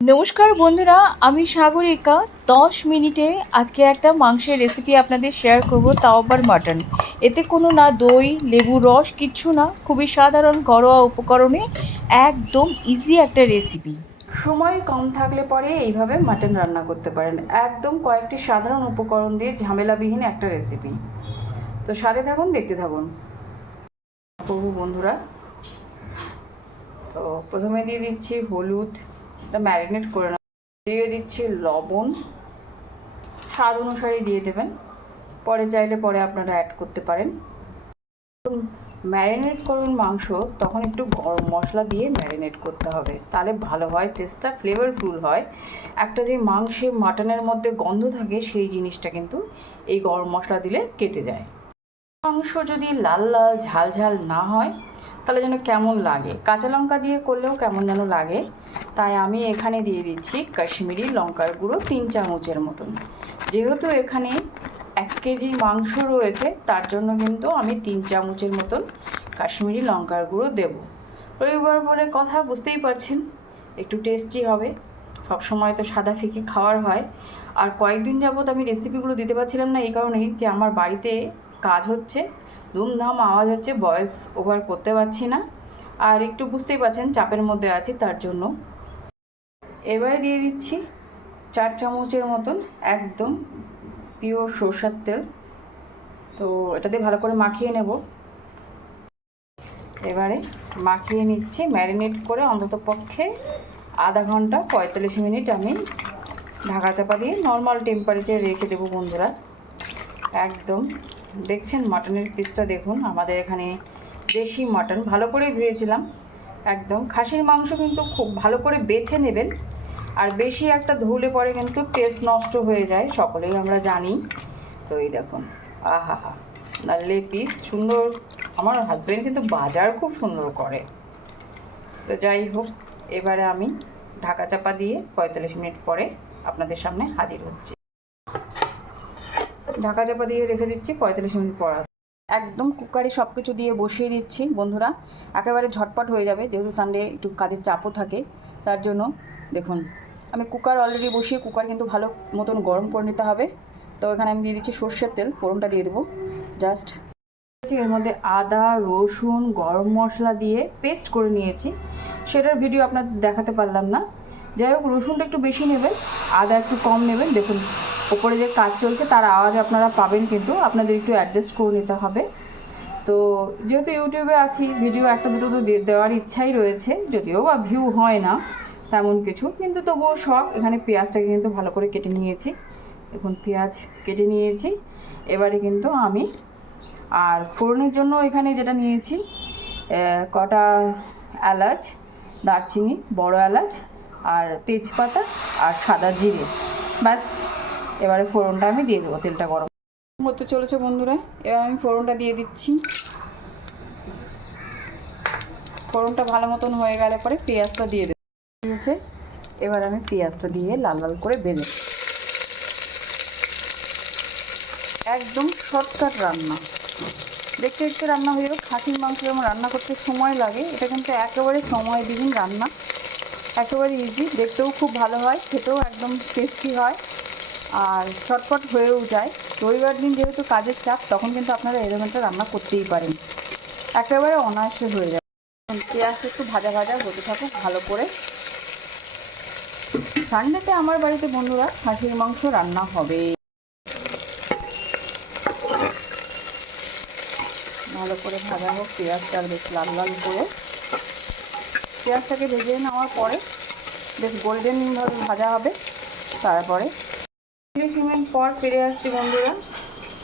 নমস্কার বন্ধুরা, আমি সাগরিকা। দশ মিনিটে আজকে একটা মাংসের রেসিপি আপনাদের শেয়ার করব, তাও আবার মাটন এতে কোনো না দই, লেবু, রস, কিচ্ছু না, খুবই সাধারণ ঘরোয়া উপকরণে একদম ইজি একটা রেসিপি সময় কম থাকলে পরে এইভাবে মাটন রান্না করতে পারেন। একদম কয়েকটি সাধারণ উপকরণ দিয়ে ঝামেলাবিহীন একটা রেসিপি তো সাথে থাকুন, দেখতে থাকুন। বন্ধুরা। তো প্রথমে দিয়ে দিচ্ছি হলুদ এটা ম্যারিনেট করে নেব দিয়ে দিচ্ছি লবণ। স্বাদ অনুসারে দিয়ে দেবেন। পরে চাইলে পরে আপনারা অ্যাড করতে পারেন। ম্যারিনেট করুন মাংস, তখন একটু গরম মশলা দিয়ে ম্যারিনেট করতে হবে। তাহলে ভালো হয় টেস্টটা ফ্লেভারফুল হয়। একটা যে মাংসে মাটনের মধ্যে গন্ধ থাকে, সেই জিনিসটা কিন্তু এই গরম মশলা দিলে কেটে যায়। মাংস যদি লাল লাল, ঝাল ঝাল না হয় তাহলে যেন কেমন লাগে? কাঁচা লঙ্কা দিয়ে করলেও কেমন যেন লাগে। তাই আমি এখানে দিয়ে দিচ্ছি কাশ্মীরি লঙ্কার গুঁড়ো তিন চামচের মতন। যেহেতু এখানে এক কেজি মাংস রয়েছে, তার জন্য কিন্তু আমি তিন চামচের মতন কাশ্মীরি লঙ্কার গুঁড়ো দেব। রবিবার বলে কথা বুঝতেই পারছেন, একটু টেস্টি হবে। সবসময় তো সাদা ফিকে খাওয়ার হয়। আর কয়েকদিন যাবৎ আমি রেসিপিগুলো দিতে পারছিলাম না, এই কারণেই যে আমার বাড়িতে কাজ হচ্ছে ধুমধাম আওয়াজ হচ্ছে ভয়েস ওভার করতে পারছি না। আর একটু বুঝতেই পারছেন চাপের মধ্যে আছি তার জন্য। এবারে দিয়ে দিচ্ছি চার চামচের মতন একদম পিওর সরষার তেল। তো এটা দিয়ে ভালো করে মাখিয়ে নেব। এবারে মাখিয়ে নিচ্ছি, ম্যারিনেট করে অন্তত পক্ষে আধা ঘণ্টা, পঁয়তাল্লিশ মিনিট আমি ঢাকা চাপা দিয়ে নর্মাল টেম্পারেচারে রেখে দেবো বন্ধুরা। একদম দেখছেন, মাটনের পিসটা দেখুন, আমাদের এখানে দেশি মাটন। ভালো করে ধুয়েছিলাম, একদম। খাসির মাংস কিন্তু খুব ভালো করে বেছে নেবেন, আর বেশি একটা ধুলে পরে কিন্তু টেস্ট নষ্ট হয়ে যায়, সকলেই আমরা জানি। তো এই দেখুন আহা হা নালে পিস সুন্দর, আমার হাজব্যান্ড কিন্তু বাজার খুব সুন্দর করে। তো যাই হোক, এবারে আমি ঢাকা চাপা দিয়ে পঁয়তাল্লিশ মিনিট পরে আপনাদের সামনে হাজির হচ্ছি। ঢাকা চাপা দিয়ে রেখে দিচ্ছি, পঁয়তাল্লিশ মিনিট পর একদম কুকারে সব কিছু দিয়ে বসিয়ে দিচ্ছি, বন্ধুরা। একেবারে ঝটপট হয়ে যাবে, যেহেতু সানডে একটু কাজের চাপও থাকে, তার জন্য দেখুন, আমি কুকার অলরেডি বসিয়ে, কুকার কিন্তু ভালো মতন গরম করে নিতে হবে। তো এখানে আমি দিয়ে দিচ্ছি সর্ষের তেল, ফোড়নটা দিয়ে দেবো। জাস্ট এর মধ্যে আদা, রসুন, গরম মশলা দিয়ে পেস্ট করে নিয়েছি। সেটার ভিডিও আপনাদের দেখাতে পারলাম না। যাই হোক, রসুনটা একটু বেশি নেবেন, আদা একটু কম নেবেন, দেখুন ওপরে যে কাজ চলছে, তার আওয়াজ আপনারা পাবেন কিন্তু। আপনাদের একটু অ্যাডজাস্ট করে নিতে হবে। তো যেহেতু ইউটিউবে আছি ভিডিও একটা দুটো তো দেওয়ার ইচ্ছাই রয়েছে। যদিও বা ভিউ হয় না তেমন কিছু, কিন্তু তবুও শখ এখানে পেঁয়াজটাকে কিন্তু ভালো করে কেটে নিয়েছি। এখন পেঁয়াজ কেটে নিয়েছি। এবারে কিন্তু আমি, আর ফোড়নের জন্য এখানে যেটা নিয়েছি কটা এলাচ, দারচিনি, বড় এলাচ, আর তেজপাতা, আর সাদা জিরে। ব্যাস। এবারে ফোড়নটা আমি দিয়ে দেবো তেলটা গরম। হতে চলেছে বন্ধুরা এবার আমি ফোড়নটা দিয়ে দিচ্ছি। ফোড়নটা ভালো মতন হয়ে গেলে পরে পেঁয়াজটা দিয়ে দিয়েছে। এবার আমি পেঁয়াজটা দিয়ে লাল লাল করে ভেজে একদম শর্টকাট রান্না। দেখতে দেখতে রান্না হয়ে যাবে। খাসির মাংস যেমন রান্না করতে সময় লাগে এটা কিন্তু একেবারে সময় দিন রান্না। একেবারে ইজি দেখতেও খুব ভালো হয় খেতেও একদম টেস্টি হয়। আর চটপট হয়েও যায়। রবিবার দিন যেহেতু কাজের চাপ, তখন কিন্তু আপনারা এরকমটা রান্না করতেই পারেন। একেবারে অনায়াসে হয়ে যাবে। পেঁয়াজ একটু ভাজা ভাজা হতে থাকুক ভালো করে। সানডেতে আমার বাড়িতে বন্ধুরা খাসির মাংস রান্না হবে। ভালো করে ভাজা হোক, পেঁয়াজটা বেশ লাল লাল করে। পেঁয়াজটাকে ভেজে নেওয়ার পরে বেশ গোল্ডেনভাবে ভাজা হবে। তারপরে তিরিশ পর ফিরে আসছি বন্ধুরা।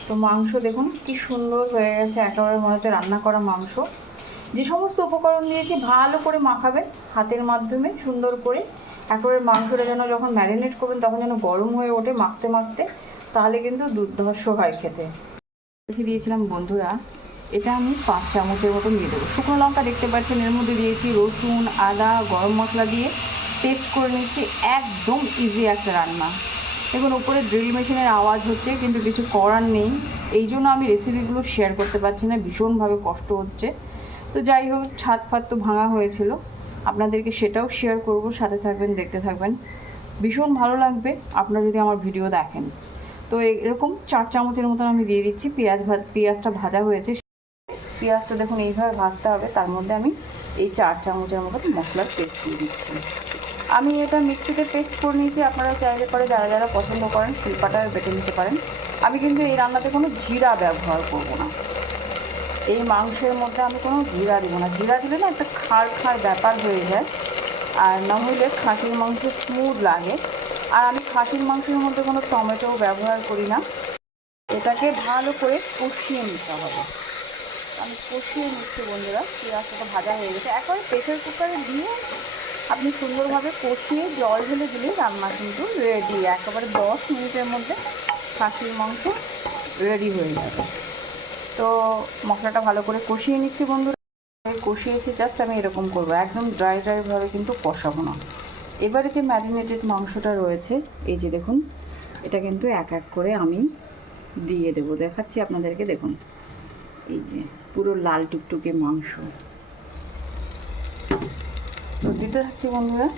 তো মাংস দেখুন, কি সুন্দর হয়ে গেছে। একেবারে মনে হচ্ছে রান্না করা মাংস। যে সমস্ত উপকরণ দিয়েছি, ভালো করে মাখাবেন হাতের মাধ্যমে, সুন্দর করে। একেবারে মাংসটা যেন যখন ম্যারিনেট করবেন, তখন যেন গরম হয়ে ওঠে মাখতে মাখতে, তাহলে কিন্তু দুর্ধর্ষ হয় খেতে। রেখে দিয়েছিলাম বন্ধুরা, এটা আমি পাঁচ চামচের মতো দিয়ে দেবো। শুকনো লঙ্কা দেখতে পাচ্ছেন, এর মধ্যে দিয়েছি রসুন, আদা, গরম মশলা দিয়ে টেস্ট করে নিচ্ছি। একদম ইজি একটা রান্না। দেখুন, উপরে ড্রিল মেশিনের আওয়াজ হচ্ছে, কিন্তু কিছু করার নেই। এই জন্য আমি রেসিপিগুলো শেয়ার করতে পারছি না, ভীষণভাবে কষ্ট হচ্ছে। তো যাই হোক, ছাদ ফাত তো ভাঙা হয়েছিল। আপনাদেরকে সেটাও শেয়ার করব, সাথে থাকবেন, দেখতে থাকবেন। ভীষণ ভালো লাগবে আপনারা যদি আমার ভিডিও দেখেন। তো এরকম চার চামচের মতন আমি দিয়ে দিচ্ছি, পেঁয়াজ পেঁয়াজটা ভাজা হয়েছে। পেঁয়াজটা দেখুন, এইভাবে ভাজতে হবে, তার মধ্যে আমি এই চার চামচের মতন মশলার পেস্ট দিয়ে দিচ্ছি। আমি এটা মিক্সিতে পেস্ট করে নিয়েছি। আপনারা চাইলে পরে যারা যারা পছন্দ করেন শিল্পাটায় বেটে নিতে পারেন। আমি কিন্তু এই রান্নাতে কোনো জিরা ব্যবহার করব না। এই মাংসের মধ্যে আমি কোনো জিরা দেবো না। জিরা দিলে না একটা খাড় খাড় ব্যাপার হয়ে যায়। আর না হলে খাসির মাংস স্মুথ লাগে। আর আমি খাসির মাংসের মধ্যে কোনো টমেটো ব্যবহার করি না। এটাকে ভালো করে কষিয়ে নিতে হবে। আমি কষিয়ে নিচ্ছি বন্ধুরা। পেঁয়াজটা ভাজা হয়ে গেছে। একবারে প্রেশার কুকারে দিয়ে আপনি সুন্দরভাবে কষিয়ে জল ঢেলে দিলে রান্না কিন্তু রেডি একেবারে দশ মিনিটের মধ্যে খাসির মাংস রেডি হয়ে যাবে। তো মশলাটা ভালো করে কষিয়ে নিচ্ছি বন্ধুরা। কষিয়েছি জাস্ট আমি এরকম করব, একদম ড্রাই ড্রাইভাবে কিন্তু কষাবো না। এবারে যে ম্যারিনেটেড মাংসটা রয়েছে, এই যে দেখুন, এটা কিন্তু এক এক করে আমি দিয়ে দেবো। দেখাচ্ছি আপনাদেরকে, দেখুন। এই যে পুরো লাল টুকটুকে মাংস। তো দিতে থাকছি বন্ধুরা।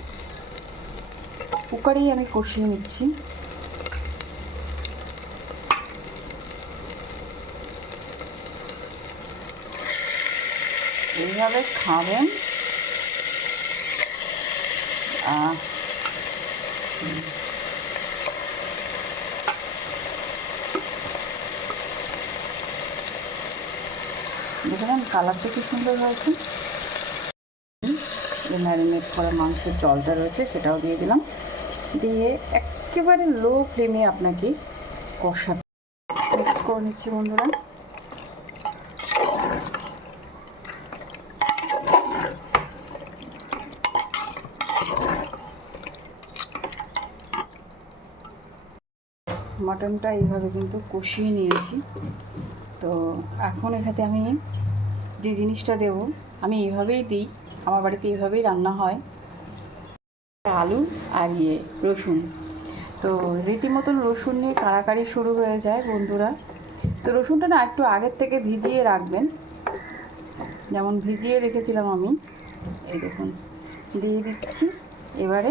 কুকারেই আমি কষিয়ে নিচ্ছি। এইভাবে খাবেন। দেখলেন কালারটা কি সুন্দর হয়েছে। যে ম্যারিনেট করা মাংসের জলটা রয়েছে, সেটাও দিয়ে দিলাম। দিয়ে একেবারে লো ফ্লেমে আপনাকে কষা মিক্স করে নিচ্ছি বন্ধুরা। মাটনটা এইভাবে কিন্তু কষিয়ে নিয়েছি। তো এখন এখানে আমি যে জিনিসটা দেব, আমি এইভাবেই দিই। আমার বাড়িতে এইভাবেই রান্না হয়। আলু আর ইয়ে রসুন। তো রীতিমতন রসুন নিয়ে কাড়াকাড়ি শুরু হয়ে যায় বন্ধুরা। তো রসুনটা না একটু আগের থেকে ভিজিয়ে রাখবেন। যেমন ভিজিয়ে রেখেছিলাম আমি। এই দেখুন, দিয়ে দিচ্ছি। এবারে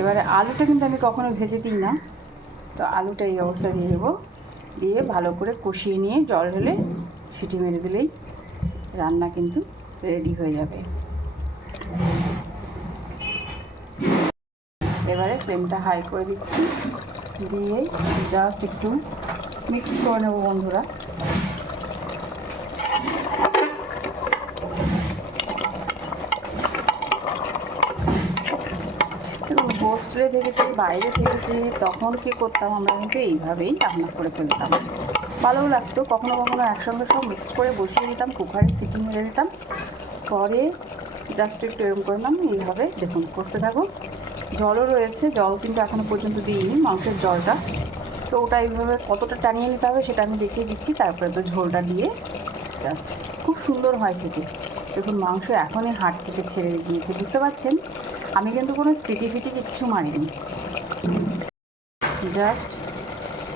এবারে আলুটা কিন্তু আমি কখনো ভেজে দিই না। তো আলুটা এই অবস্থা দিয়ে দেবো। দিয়ে ভালো করে কষিয়ে নিয়ে জল ঢেলে সিটি মেরে দিলেই রান্না কিন্তু রেডি হয়ে যাবে। এবারে ফ্লেমটা হাই করে দিচ্ছি। দিয়ে জাস্ট একটু মিক্স করে নেব বন্ধুরা। হোস্টেলে থেকেছি বাইরে থেকেছি তখন কি করতাম আমরা কিন্তু এইভাবেই রান্না করে ফেলতাম। ভালোও লাগতো, কখনো কখনো একসঙ্গে সব মিক্স করে বসিয়ে দিতাম, কুকারে সিটি মেরে দিতাম। পরে জাস্ট একটু এরকম করলাম এইভাবে দেখুন কষতে থাকো। জলও রয়েছে, জল কিন্তু এখনও পর্যন্ত দিইনি, মাংসের জলটা। তো ওটা এইভাবে কতটা টানিয়ে নিতে হবে সেটা আমি দেখিয়ে দিচ্ছি, তারপরে তো ঝোলটা দিয়ে জাস্ট খুব সুন্দর হয় খেতে। দেখুন, মাংস এখনই হাট থেকে ছেড়ে গিয়েছে বুঝতে পারছেন? আমি কিন্তু কোনো সিটি ফিটি কিচ্ছু মারিনি জাস্ট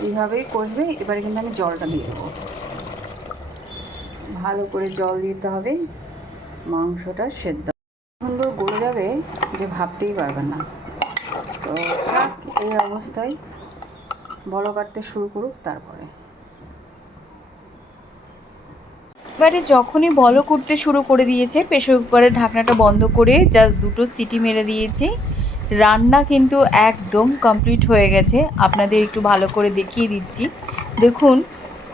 এইভাবেই কষবে, এবারে কিন্তু আমি জলটা দিয়ে দেবো। ভালো করে জল দিতে হবে, মাংসটা সেদ্ধ। সুন্দর গলে যাবে যে ভাবতেই পারবেন না। তো এই অবস্থায় বড় কাটতে শুরু করুক তারপরে। এবারে যখনই বলক করতে শুরু করে দিয়েছে প্রেশার কুকারের ঢাকনাটা বন্ধ করে জাস্ট দুটো সিটি মেরে দিয়েছি। রান্না কিন্তু একদম কমপ্লিট হয়ে গেছে। আপনাদের একটু ভালো করে দেখিয়ে দিচ্ছি। দেখুন,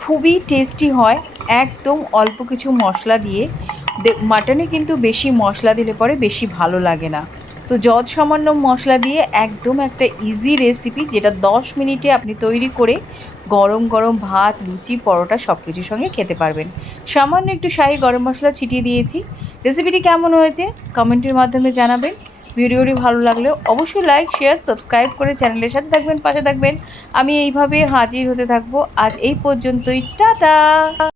খুবই টেস্টি হয়, একদম অল্প কিছু মশলা দিয়ে। মাটনে কিন্তু বেশি মশলা দিলে পরে বেশি ভালো লাগে না। তো যত সামান্য মশলা দিয়ে একদম একটা ইজি রেসিপি যেটা দশ মিনিটে আপনি তৈরি করে গরম গরম ভাত, লুচি, পরোটা সব কিছুর সঙ্গে খেতে পারবেন। সামান্য একটু শাহি গরম মশলা ছিটিয়ে দিয়েছি। রেসিপিটি কেমন হয়েছে? কমেন্টের মাধ্যমে জানাবেন। ভিডিওটি ভালো লাগলেও অবশ্যই লাইক শেয়ার সাবস্ক্রাইব করে চ্যানেলের সাথে থাকবেন, পাশে থাকবেন। আমি এইভাবে হাজির হতে থাকব। আজ এই পর্যন্তই। টাটা!